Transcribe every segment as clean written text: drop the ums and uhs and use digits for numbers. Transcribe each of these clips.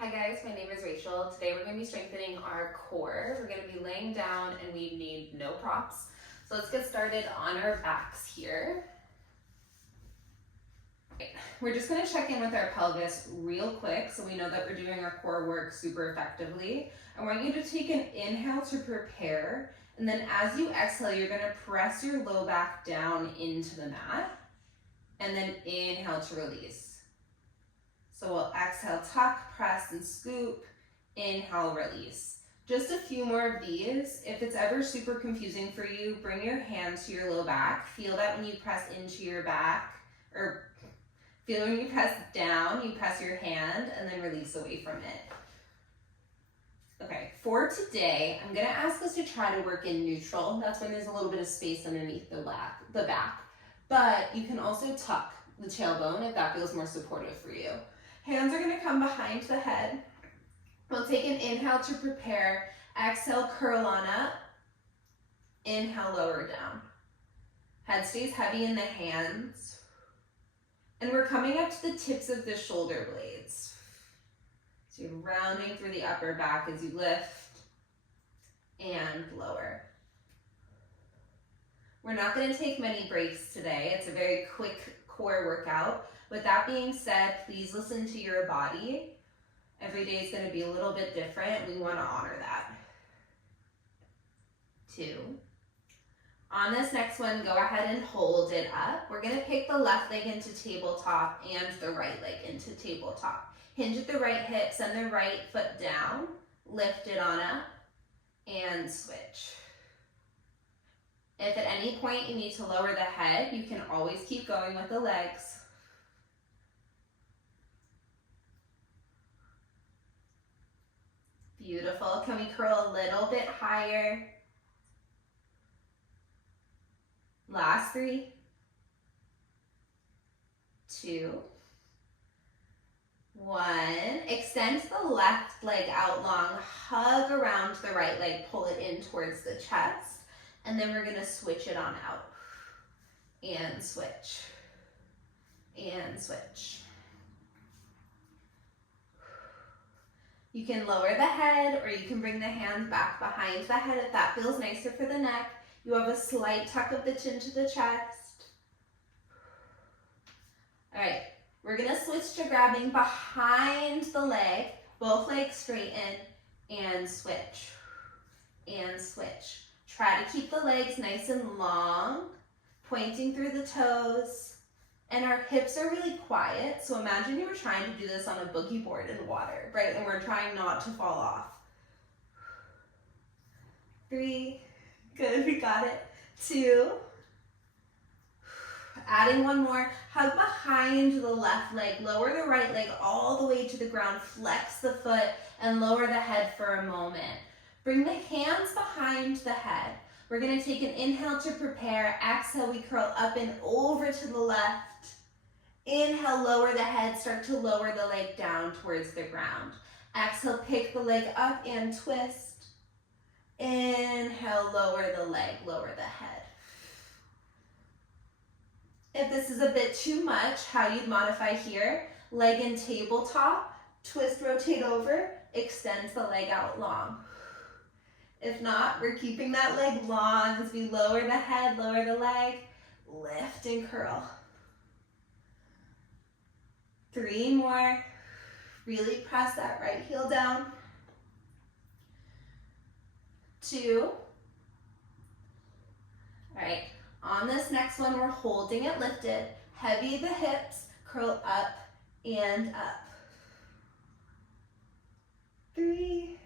Hi guys, my name is Rachel. Today we're going to be strengthening our core. We're going to be laying down and we need no props. So let's get started on our backs here. We're just going to check in with our pelvis real quick so we know that we're doing our core work super effectively. I want you to take an inhale to prepare, and then as you exhale, you're going to press your low back down into the mat, and then inhale to release. So we'll exhale, tuck, press, and scoop, inhale, release. Just a few more of these. If it's ever super confusing for you, bring your hands to your low back. Feel that when you press into your back, or feel when you press down, you press your hand and then release away from it. Okay, for today, I'm gonna ask us to try to work in neutral. That's when there's a little bit of space underneath the back. But you can also tuck the tailbone if that feels more supportive for you. Hands are gonna come behind the head. We'll take an inhale to prepare. Exhale, curl on up. Inhale, lower down. Head stays heavy in the hands. And we're coming up to the tips of the shoulder blades. So you're rounding through the upper back as you lift and lower. We're not gonna take many breaks today. It's a very quick core workout. With that being said, please listen to your body. Every day is going to be a little bit different. We want to honor that. 2. On this next one, go ahead and hold it up. We're going to pick the left leg into tabletop and the right leg into tabletop. Hinge at the right hip, send the right foot down, lift it on up, and switch. If at any point you need to lower the head, you can always keep going with the legs. Beautiful. Can we curl a little bit higher? Last 3, 2, 1. Extend the left leg out long, hug around the right leg, pull it in towards the chest, and then we're going to switch it on out. And switch. And switch. You can lower the head or you can bring the hands back behind the head if that feels nicer for the neck. You have a slight tuck of the chin to the chest. All right, we're gonna switch to grabbing behind the leg, both legs straighten, and switch, and switch. Try to keep the legs nice and long, pointing through the toes. And our hips are really quiet, so imagine you were trying to do this on a boogie board in water, right? And we're trying not to fall off. 3, good, we got it. 2, adding one more. Hug behind the left leg, lower the right leg all the way to the ground, flex the foot, and lower the head for a moment. Bring the hands behind the head. We're gonna take an inhale to prepare. Exhale, we curl up and over to the left. Inhale, lower the head, start to lower the leg down towards the ground. Exhale, pick the leg up and twist. Inhale, lower the leg, lower the head. If this is a bit too much, how you'd modify here, leg in tabletop, twist, rotate over, extend the leg out long. If not, we're keeping that leg long as we lower the head, lower the leg, lift and curl. 3 more. Really press that right heel down. 2. All right, on this next one, we're holding it lifted. Heavy the hips, curl up and up. 3,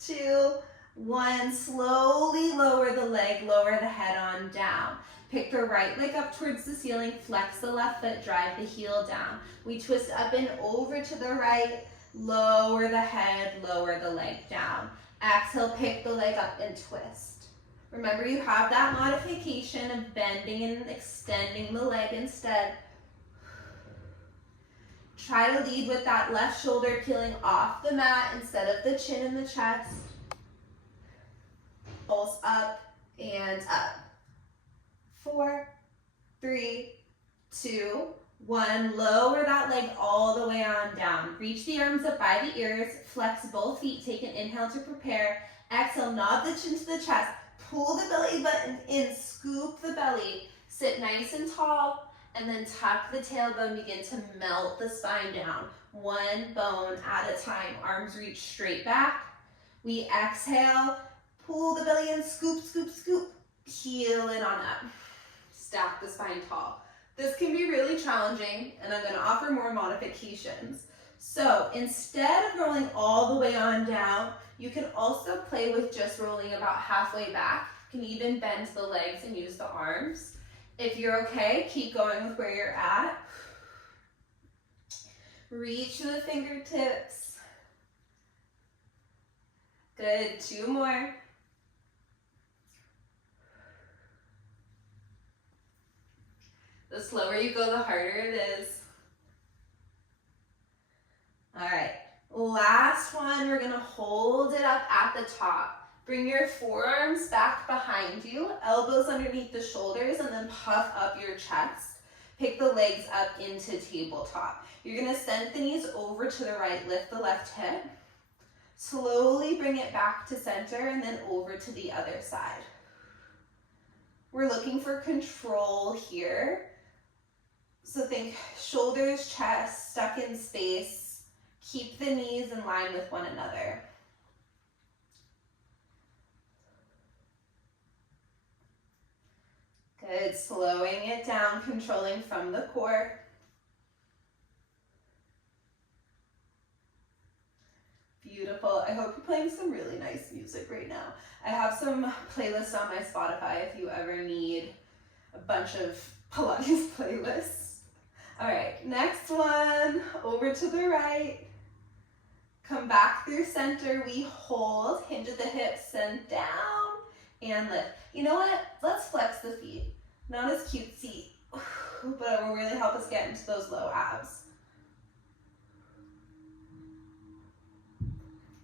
2, 1. Slowly lower the leg, lower the head on down. Pick the right leg up towards the ceiling, flex the left foot, drive the heel down. We twist up and over to the right, lower the head, lower the leg down. Exhale, pick the leg up and twist. Remember, you have that modification of bending and extending the leg instead. Try to lead with that left shoulder peeling off the mat instead of the chin and the chest. Pulse up and up. 4, 3, 2, 1, lower that leg all the way on down. Reach the arms up by the ears, flex both feet, take an inhale to prepare. Exhale, nod the chin to the chest, pull the belly button in, scoop the belly, sit nice and tall, and then tuck the tailbone, begin to melt the spine down. 1 bone at a time, arms reach straight back. We exhale, pull the belly in, scoop, scoop, scoop, heel it on up. Stack the spine tall. This can be really challenging, and I'm going to offer more modifications. So instead of rolling all the way on down, you can also play with just rolling about halfway back. You can even bend the legs and use the arms. If you're okay, keep going with where you're at. Reach to the fingertips. Good, 2 more. The slower you go, the harder it is. All right, last one, we're gonna hold it up at the top. Bring your forearms back behind you, elbows underneath the shoulders, and then puff up your chest. Pick the legs up into tabletop. You're gonna send the knees over to the right, lift the left hip. Slowly bring it back to center and then over to the other side. We're looking for control here. So think shoulders, chest, stuck in space. Keep the knees in line with one another. Good, slowing it down, controlling from the core. Beautiful. I hope you're playing some really nice music right now. I have some playlists on my Spotify if you ever need a bunch of Pilates playlists. All right, next one, over to the right. Come back through center, we hold, hinge at the hips, send down, and lift. You know what? Let's flex the feet. Not as cutesy, but it will really help us get into those low abs.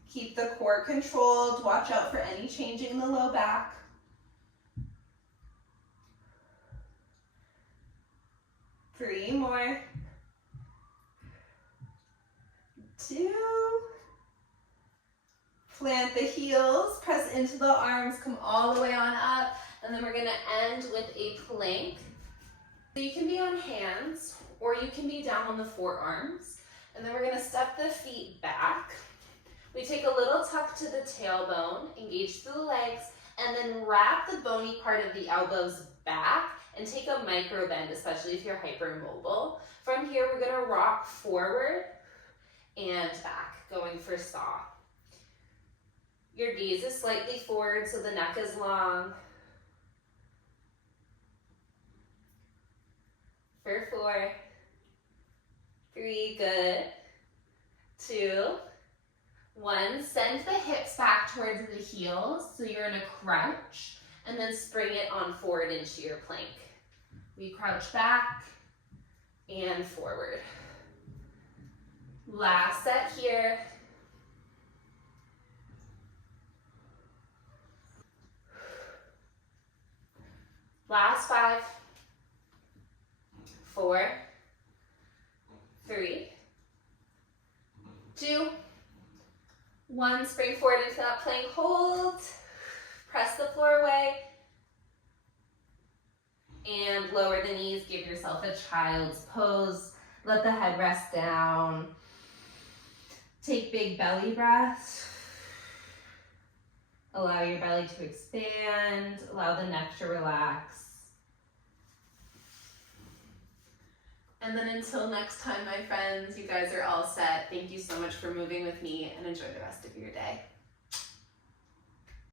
Keep the core controlled. Watch out for any changing in the low back. Three more. 2. Plant the heels, press into the arms, come all the way on up, and then we're gonna end with a plank. So you can be on hands, or you can be down on the forearms, and then we're gonna step the feet back. We take a little tuck to the tailbone, engage through the legs, and then wrap the bony part of the elbows back and take a micro bend, especially if you're hypermobile. From here, we're gonna rock forward and back, going for saw. Your gaze is slightly forward, so the neck is long. For 4, 3, good. 2, 1, send the hips back towards the heels, so you're in a crouch, and then spring it on forward into your plank. We crouch back and forward. Last set here. Last 5, 4, 3, 2, 1. Spring forward into that plank, hold, press the floor away, and lower the knees, give yourself a child's pose. Let the head rest down. Take big belly breaths. Allow your belly to expand, allow the neck to relax. And then until next time, my friends, you guys are all set. Thank you so much for moving with me, and enjoy the rest of your day.